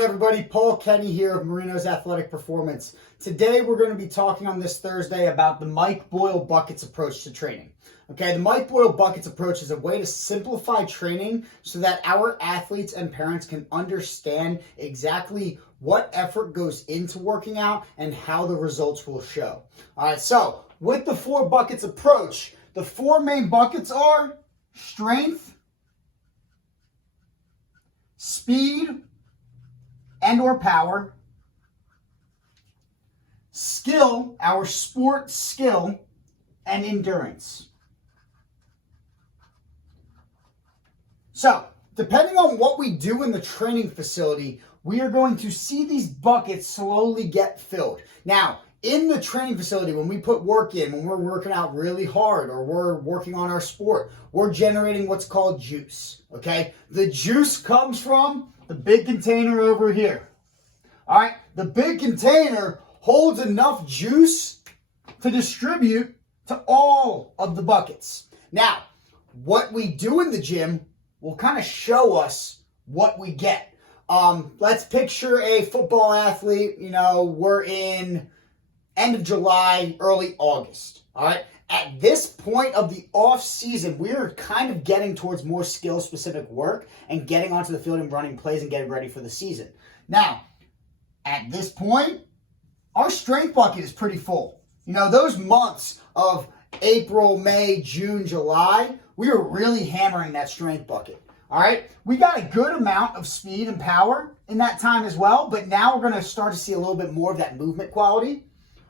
going, everybody? Paul Kenny here of Marino's Athletic Performance. Today, we're going to be talking on this Thursday about the Mike Boyle Buckets approach to training. Okay, the Mike Boyle Buckets approach is a way to simplify training so that our athletes and parents can understand exactly what effort goes into working out and how the results will show. All right, so with the 4 buckets approach, the 4 main buckets are strength, speed and or power, skill, our sport skill, and endurance. So, depending on what we do in the training facility, we are going to see these buckets slowly get filled. Now, in the training facility, when we put work in, when we're working out really hard or we're working on our sport, we're generating what's called juice, okay? The juice comes from the big container over here. All right, the big container holds enough juice to distribute to all of the buckets. Now, what we do in the gym will kind of show us what we get. Let's picture a football athlete. We're in end of July, early August. All right. At this point of the off season, we're kind of getting towards more skill specific work and getting onto the field and running plays and getting ready for the season. Now, at this point, our strength bucket is pretty full. Those months of April, May, June, July, we were really hammering that strength bucket. All right. We got a good amount of speed and power in that time as well, but now we're going to start to see a little bit more of that movement quality.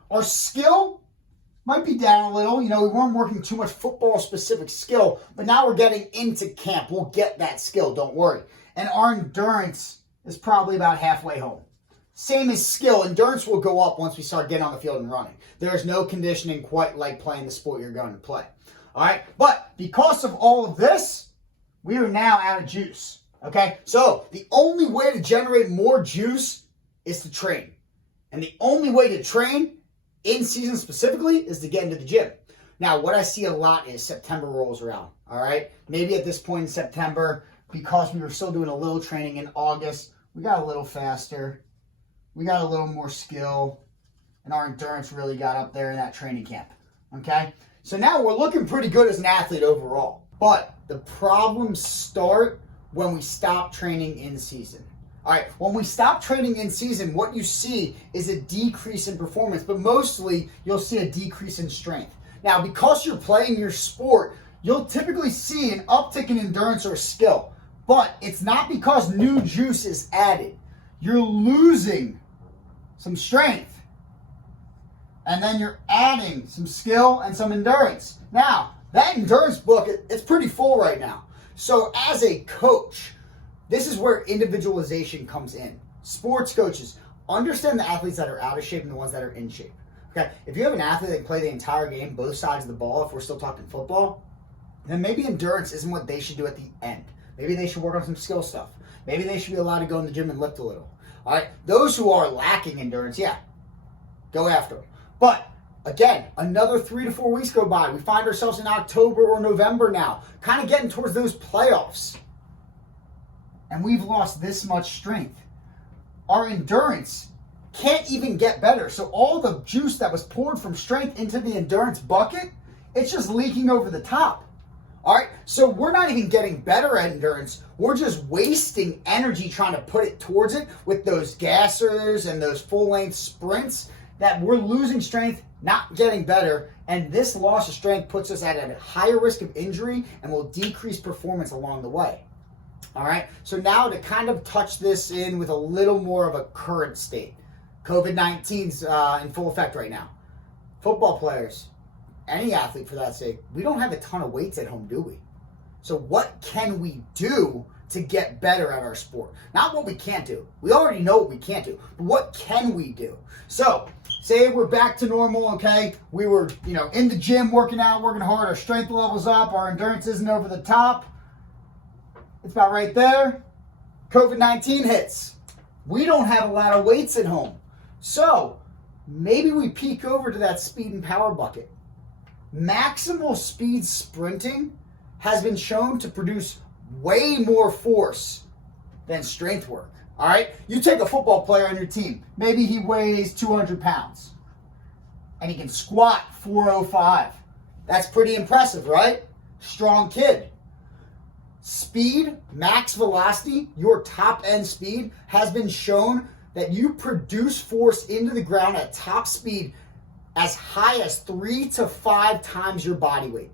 Our skill might be down a little. We weren't working too much football-specific skill, but now we're getting into camp. We'll get that skill, don't worry. And our endurance is probably about halfway home. Same as skill. Endurance will go up once we start getting on the field and running. There's no conditioning quite like playing the sport you're going to play. All right? But because of all of this, we are now out of juice. Okay? So the only way to generate more juice is to train. And the only way to train in season specifically is to get into the gym. Now, what I see a lot is September rolls around, all right? Maybe at this point in September, because we were still doing a little training in August, we got a little faster, we got a little more skill, and our endurance really got up there in that training camp, okay? So now we're looking pretty good as an athlete overall. But the problems start when we stop training in season. All right, when we stop training in season, what you see is a decrease in performance, but mostly you'll see a decrease in strength. Now, because you're playing your sport, you'll typically see an uptick in endurance or skill, but it's not because new juice is added. You're losing some strength, and then you're adding some skill and some endurance. Now, that endurance bucket, it's pretty full right now. So as a coach, this is where individualization comes in. Sports coaches, understand the athletes that are out of shape and the ones that are in shape. Okay, if you have an athlete that can play the entire game, both sides of the ball, if we're still talking football, then maybe endurance isn't what they should do at the end. Maybe they should work on some skill stuff. Maybe they should be allowed to go in the gym and lift a little. All right, those who are lacking endurance, yeah, go after them. But again, another 3 to 4 weeks go by. We find ourselves in October or November now, kind of getting towards those playoffs. And we've lost this much strength. Our endurance can't even get better. So all the juice that was poured from strength into the endurance bucket, it's just leaking over the top. All right, so we're not even getting better at endurance. We're just wasting energy trying to put it towards it with those gassers and those full-length sprints that we're losing strength, not getting better. And this loss of strength puts us at a higher risk of injury and will decrease performance along the way. All right, so now to kind of touch this in with a little more of a current state. COVID-19's in full effect right now. Football players, any athlete for that sake, we don't have a ton of weights at home, do we? So what can we do to get better at our sport? Not what we can't do. We already know what we can't do, but what can we do? So say we're back to normal, okay? We were, in the gym working out, working hard, our strength level's up, our endurance isn't over the top. It's about right there. COVID-19 hits. We don't have a lot of weights at home. So maybe we peek over to that speed and power bucket. Maximal speed sprinting has been shown to produce way more force than strength work. All right? You take a football player on your team. Maybe he weighs 200 pounds. And he can squat 405. That's pretty impressive, right? Strong kid. Speed, max velocity, your top end speed has been shown that you produce force into the ground at top speed as high as 3 to 5 times your body weight.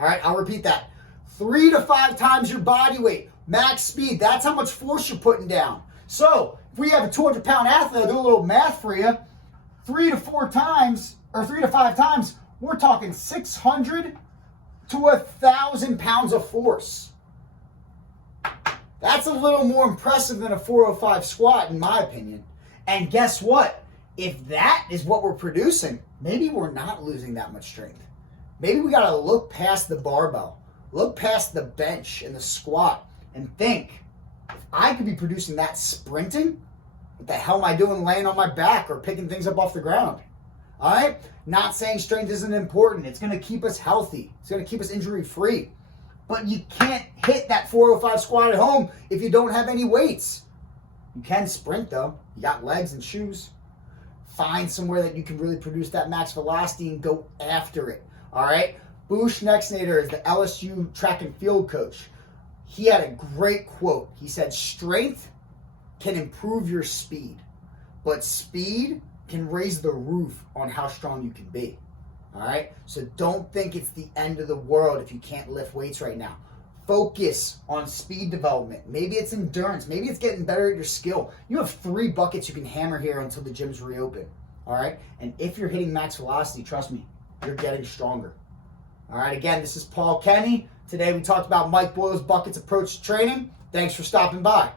All right, I'll repeat that. 3 to 5 times your body weight, max speed. That's how much force you're putting down. So if we have a 200-pound athlete, I'll do a little math for you. 3 to 5 times, we're talking 600 to 1,000 pounds of force. That's a little more impressive than a 405 squat, in my opinion. And guess what? If that is what we're producing, maybe we're not losing that much strength. Maybe we got to look past the barbell, look past the bench and the squat, and think, if I could be producing that sprinting, what the hell am I doing laying on my back or picking things up off the ground? All right? Not saying strength isn't important. It's going to keep us healthy. It's going to keep us injury-free. But you can't hit that 405 squat at home if you don't have any weights. You can sprint, though. You got legs and shoes. Find somewhere that you can really produce that max velocity and go after it. All right? Bush Nexnader is the LSU track and field coach. He had a great quote. He said, strength can improve your speed, but speed can raise the roof on how strong you can be. All right? So don't think it's the end of the world if you can't lift weights right now. Focus on speed development. Maybe it's endurance. Maybe it's getting better at your skill. You have 3 buckets you can hammer here until the gyms reopen. All right? And if you're hitting max velocity, trust me, you're getting stronger. All right? Again, this is Paul Kenny. Today we talked about Mike Boyle's Buckets approach to training. Thanks for stopping by.